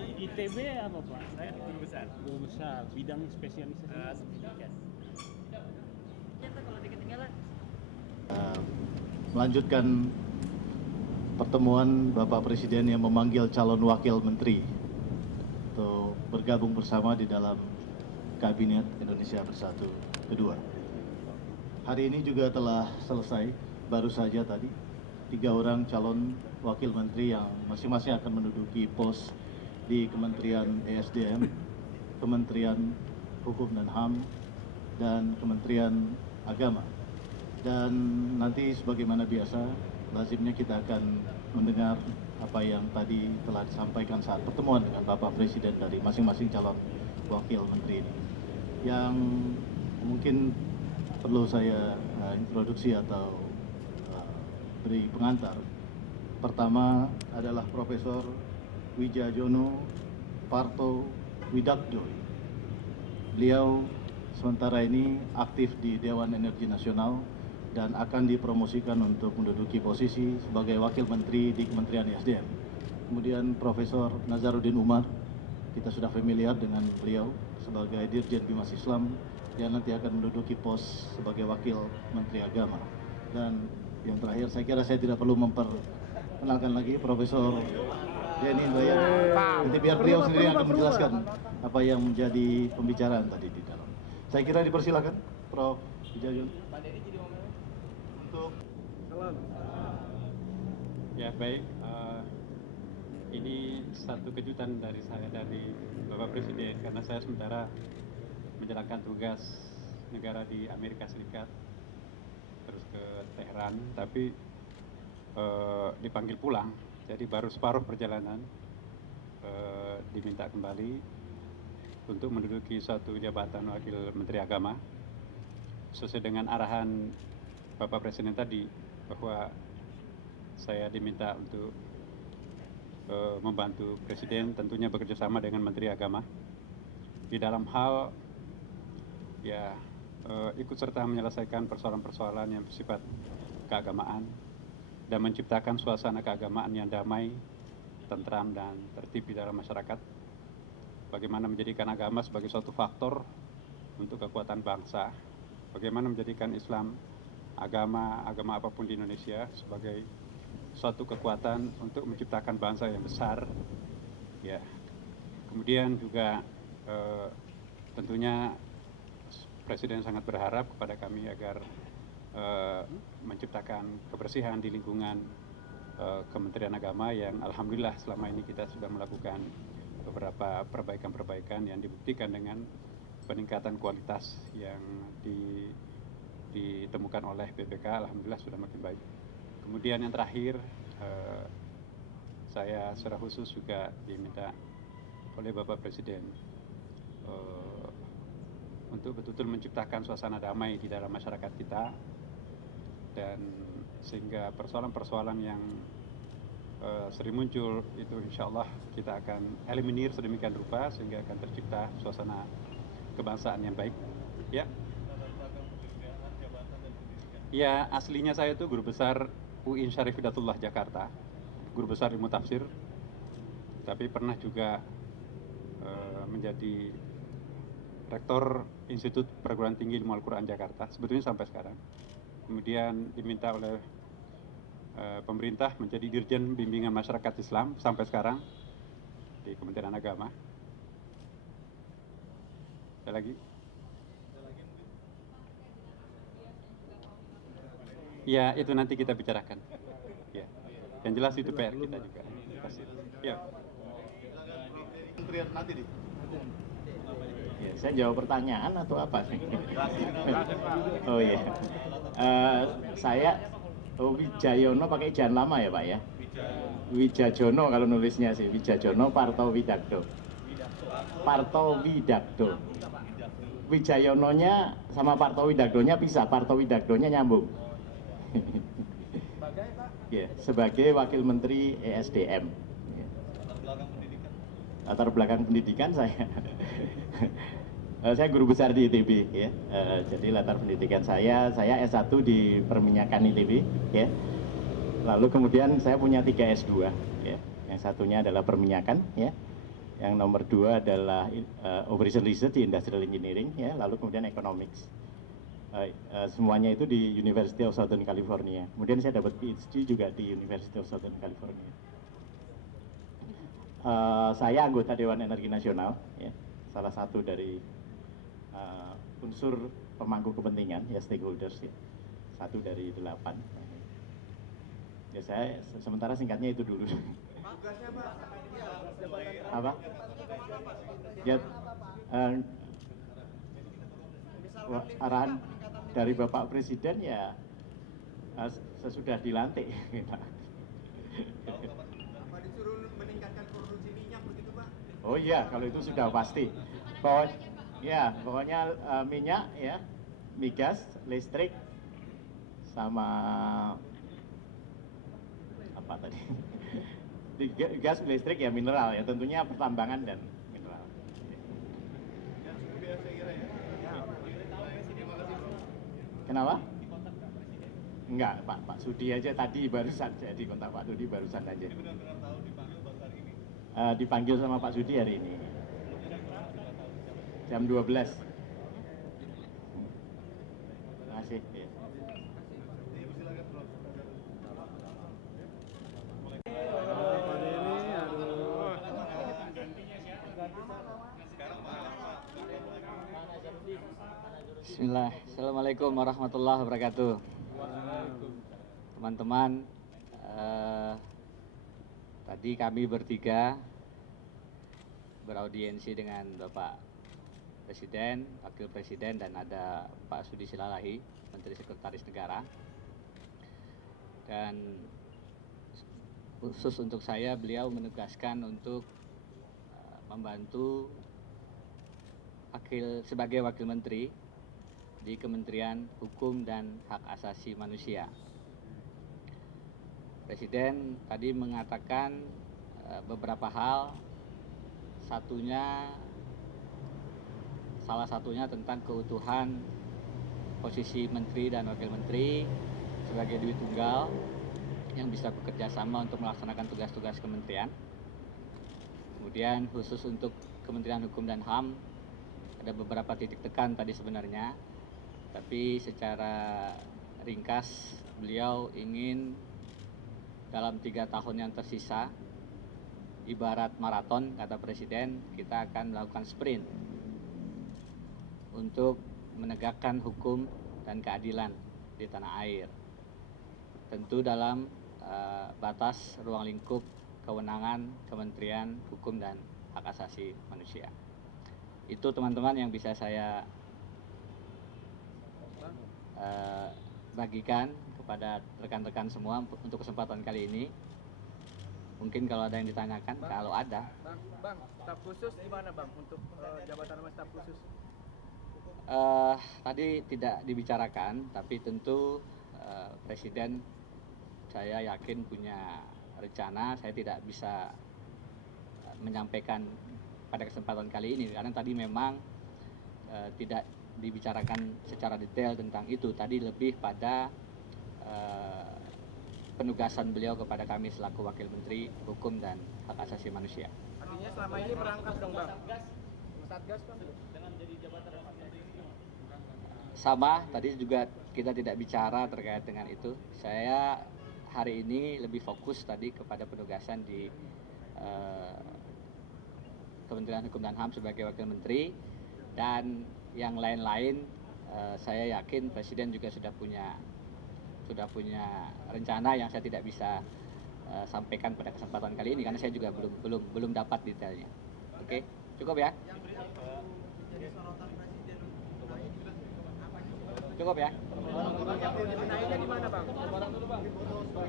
Di ITB apa Pak? Saya guru besar. Guru besar, bidang spesialisasi. Yes. Kalau ketinggalan. Melanjutkan pertemuan Bapak Presiden yang memanggil calon wakil menteri untuk bergabung bersama di dalam Kabinet Indonesia Bersatu kedua. Hari ini juga telah selesai, baru saja tadi, 3 orang calon wakil menteri yang masing-masing akan menduduki pos di Kementerian ESDM, Kementerian Hukum dan HAM, dan Kementerian Agama. Dan nanti sebagaimana biasa, lazimnya kita akan mendengar apa yang tadi telah disampaikan saat pertemuan dengan Bapak Presiden dari masing-masing calon wakil menteri ini. Yang mungkin perlu saya introduksi atau beri pengantar. Pertama adalah Profesor Wijajono Parto Widakdo. Beliau sementara ini aktif di Dewan Energi Nasional dan akan dipromosikan untuk menduduki posisi sebagai Wakil Menteri di Kementerian ESDM. Kemudian Profesor Nazaruddin Umar, kita sudah familiar dengan beliau sebagai Dirjen Bimas Islam yang nanti akan menduduki pos sebagai Wakil Menteri Agama. Dan yang terakhir, saya kira saya tidak perlu memperkenalkan lagi Profesor Denny Indrayana. Nanti biar beliau sendiri yang akan menjelaskan apa yang menjadi pembicaraan tadi di dalam. Saya kira dipersilakan, Prof. Wijajono. Untuk Ya baik, ini satu kejutan dari saya dari Bapak Presiden karena saya sementara menjalankan tugas negara di Amerika Serikat terus ke Teheran, tapi dipanggil pulang, jadi baru separuh perjalanan diminta kembali untuk menduduki suatu jabatan Wakil Menteri Agama sesuai dengan arahan Bapak Presiden tadi bahwa saya diminta untuk membantu Presiden, tentunya bekerja sama dengan Menteri Agama di dalam hal ikut serta menyelesaikan persoalan-persoalan yang bersifat keagamaan dan menciptakan suasana keagamaan yang damai, tentram dan tertib di dalam masyarakat. Bagaimana menjadikan agama sebagai suatu faktor untuk kekuatan bangsa, bagaimana menjadikan Islam, agama apapun di Indonesia sebagai suatu kekuatan untuk menciptakan bangsa yang besar. Ya, kemudian juga tentunya Presiden sangat berharap kepada kami agar menciptakan kebersihan di lingkungan Kementerian Agama yang alhamdulillah selama ini kita sudah melakukan beberapa perbaikan-perbaikan yang dibuktikan dengan peningkatan kualitas yang ditemukan oleh BPK, alhamdulillah sudah makin baik. Kemudian yang terakhir, saya secara khusus juga diminta oleh Bapak Presiden untuk betul-betul menciptakan suasana damai di dalam masyarakat kita, dan sehingga persoalan-persoalan yang sering muncul itu insya Allah kita akan eliminir sedemikian rupa sehingga akan tercipta suasana kebangsaan yang baik. Ya. Ya, aslinya saya itu guru besar UIN Syarif Hidayatullah Jakarta, guru besar ilmu tafsir, tapi pernah juga menjadi rektor Institut Perguruan Tinggi Ilmu Al-Quran Jakarta, sebetulnya sampai sekarang. Kemudian diminta oleh pemerintah menjadi Dirjen Bimbingan Masyarakat Islam sampai sekarang di Kementerian Agama. Ada lagi? Ya, itu nanti kita bicarakan. Ya, yang jelas itu PR kita juga. Ya. Kementerian nanti nih. Ya, saya jawab pertanyaan atau apa sih? Oh iya, saya Wijayono pakai jangan lama ya Pak ya? Wijajono kalau nulisnya sih, Wijajono Parto Widakdo. Parto Widakdo. Wijayononya sama Parto Widakdonya bisa, Parto Widakdonya nyambung. Bagai Pak. ya, sebagai Wakil Menteri ESDM. Ya. Latar belakang pendidikan saya, saya guru besar di ITB, ya. Jadi latar pendidikan saya S1 di perminyakan ITB, ya. Lalu kemudian saya punya 3 S2, ya. Yang satunya adalah perminyakan, ya. Yang nomor 2 adalah Operation Research di Industrial Engineering, ya. Lalu kemudian Economics. Semuanya itu di University of Southern California. Kemudian saya dapat PhD juga di University of Southern California. Saya anggota Dewan Energi Nasional, ya, salah satu dari unsur pemangku kepentingan, ya, stakeholders, ya, 1 dari 8. Ya, saya sementara singkatnya itu dulu. Apa? Ya, arahan dari Bapak Presiden ya sesudah dilantik. Disuruh meningkatkan produksi minyak begitu Pak? Oh iya, kalau itu sudah pasti. Pokoknya minyak, ya, migas, listrik, sama apa tadi? Gas, listrik, ya, mineral, ya, tentunya pertambangan dan mineral. Kenapa? Enggak, Pak Sudi aja tadi barusan, jadi kontak Pak Sudi barusan aja. Dipanggil sama Pak Sudi hari ini. Jam 12. Terima kasih. Ya. Bismillah. Assalamualaikum warahmatullahi wabarakatuh. Teman-teman, tadi kami bertiga beraudiensi dengan Bapak Presiden, Wakil Presiden, dan ada Pak Sudi Silalahi, Menteri Sekretaris Negara. Dan khusus untuk saya, beliau menugaskan untuk membantu sebagai Wakil Menteri di Kementerian Hukum dan Hak Asasi Manusia. Presiden tadi mengatakan beberapa hal, salah satunya tentang keutuhan posisi Menteri dan Wakil Menteri sebagai duit tunggal yang bisa bekerja sama untuk melaksanakan tugas-tugas kementerian. Kemudian khusus untuk Kementerian Hukum dan HAM, ada beberapa titik tekan tadi sebenarnya, tapi secara ringkas beliau ingin dalam 3 tahun yang tersisa, ibarat maraton kata Presiden, kita akan melakukan sprint untuk menegakkan hukum dan keadilan di tanah air. Tentu dalam batas ruang lingkup kewenangan Kementerian Hukum dan Hak Asasi Manusia. Itu teman-teman yang bisa saya bagikan kepada rekan-rekan semua untuk kesempatan kali ini. Mungkin kalau ada yang ditanyakan, kalau ada. Bang, staf khusus gimana Bang untuk jabatan sama staf khusus? Tadi tidak dibicarakan, tapi tentu Presiden saya yakin punya rencana. Saya tidak bisa menyampaikan pada kesempatan kali ini karena tadi memang tidak dibicarakan secara detail tentang itu. Tadi lebih pada penugasan beliau kepada kami selaku Wakil Menteri Hukum dan Hak Asasi Manusia. Artinya selama ini merangkap dong Bang? Satgas Bang? Sama, tadi juga kita tidak bicara terkait dengan itu. Saya hari ini lebih fokus tadi kepada penugasan di Kementerian Hukum dan HAM sebagai Wakil Menteri, dan yang lain-lain saya yakin Presiden juga sudah punya rencana yang saya tidak bisa sampaikan pada kesempatan kali ini karena saya juga belum dapat detailnya. Oke, cukup ya? Cukup ya? Naiknya di mana Bang?